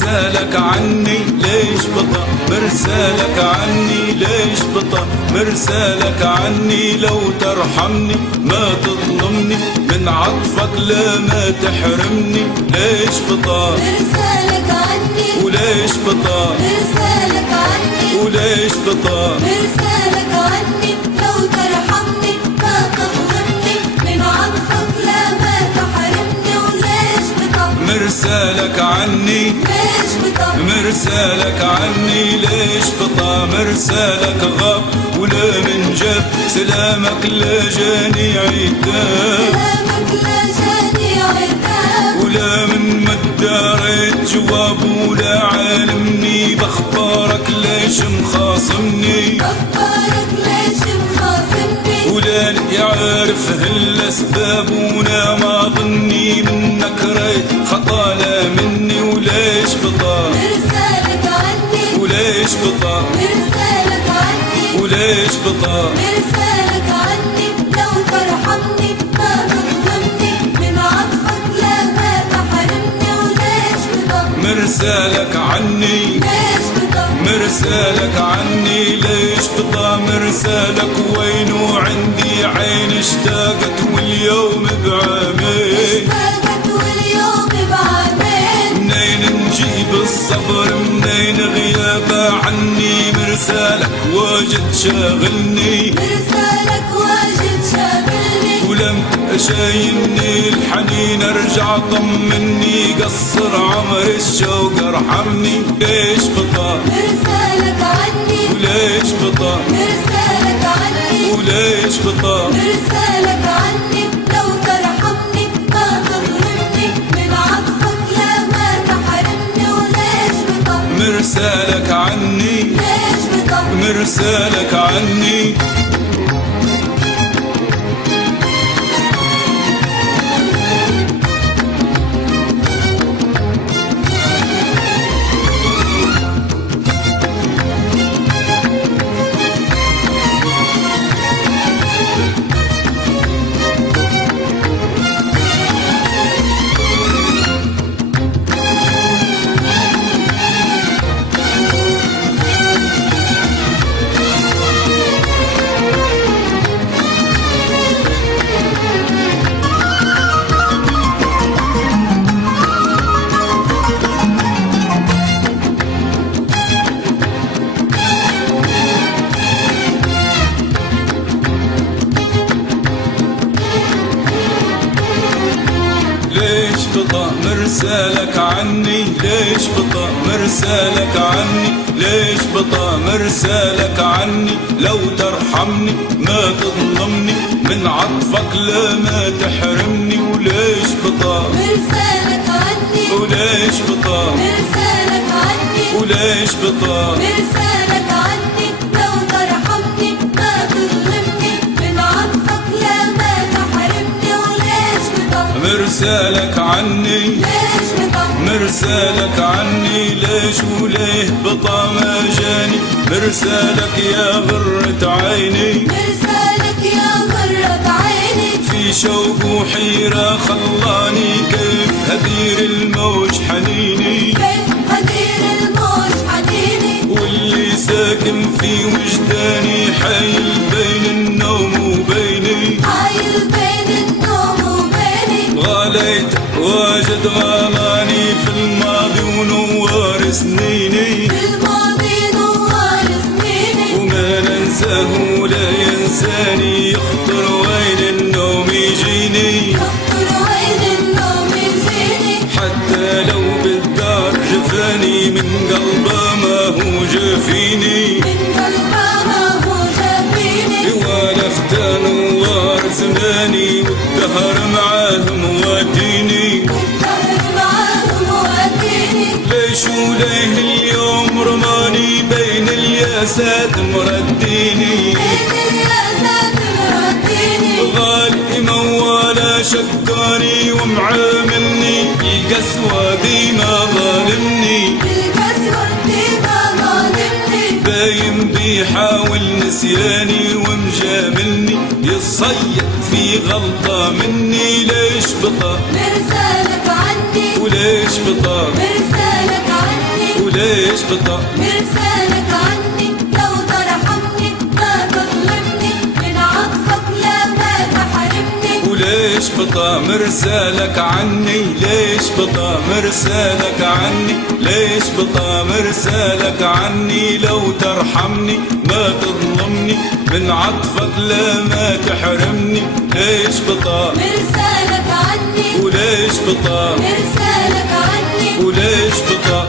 مرسالك عني ليش بطا، مرسالك عني ليش بطا، مرسالك عني لو ترحمني ما تظلمني، من عطفك لا ما تحرمني، ليش بطا مرسالك عني وليش بطا، مرسالك عني وليش بطا، مرسالك عني لو ترحمني ما تظلمني، من عطفك لا ما تحرمني، وليش بطا مرسالك عني ليش بطا، مرسالك عني ليش بطا، مرسالك غاب ولا من جاب، سلامك لا جاني عتاب، سلامك لا جاني عتاب، ولا من مداريت جواب، ولا عالمني باخبارك ليش مخاصمني، أخبارك ليش مخاصمني، ولا يعرف هالاسباب، ولا ما ظني منك ريت خطا لا مني، وليش بطا مرسالك عني وليش بطا، مرسالك عني وليش بطا، مرسالك عني لو ترحمني ما تظلمني، من عطفك لا ما تحرمني، وليش بطا مرسالك عني ليش بطا، مرسالك عني ليش بطا، مرسالك وينو عندي عين اشتاقت واليوم بعامين، اشتاقت واليوم بعامين، منين نجيب الصبر منين غيابه عني، مرسالك واجد شاغلني، مرسالك واجد شاغلني، ولم شايلني الحنين ارجع طمني، قصر عمر الشوق ارحمني، ليش بطا مرسالك عني وليش بطا، مرسالك عني وليش بطا، مرسالك عني لو ترحمني ما تظلمني، من عطفك لا ما تحرمني، وليش بطا مرسالك عني ليش بطا مرسالك عني ليش بطا، مرسالك عني ليش بطا، مرسالك عني ليش بطا، مرسالك عني لو ترحمني ما تظلمني، من عطفك لا ما تحرمني، وليش بطا مرسالك عني وليش بطا، مرسالك عني وليش بطا، مرسالك عني لو ترحمني ما تظلمني، من عطفك لا ما تحرمني، وليش بطا مرسالك عني ليش بطا مرسالك عني ليش وليه بطا ما جاني، مرسالك يا غرة عيني، مرسالك يا غرة عيني، في شوق وحيرة خلاني كيف هدير الموج حنيني، كيف هدير الموج حنيني، واللي ساكن في وجداني حايل بين النوم وبيني، حايل بين النوم وبيني، غاليت واجد غالاني في الماضي ونوار سنيني، في الماضي نوار سنيني، وما ننساه ولا ينساني، يخطر وين النوم يجيني، يخطر وين النوم يجيني، حتى لو بالدار جفاني، من قلبه ما هو جافيني، من قلبه ما هو جافيني، ولا اختان نوار زماني، والدهر معاه مواديني، والدهر معاه مواديني، ليش وليه اليوم رماني، بين الياسات مرديني، بين الياسات مرديني، غالي موالا شكاني ومعاملني، القسوة ديما ظالمني، بالقسوة ديما ظالمني، باين بيحاول نسياني ومجاملني، يصيد في غلطة مني، ليش بطا مرسالك عني وليش بطا، مرسالك عني وليش بطا مرسالك عني لو ترحمني ما تظلمني من عطفك لا ما تحرمني وليش بطا مرسالك عني ليش بطا مرسالك عني ليش بطا مرسالك عني لو ترحمني ما تظلمني من عطفك لا ما تحرمني ليش بطا مرسالك عني وليش بطا مرسالك عني وليش بطا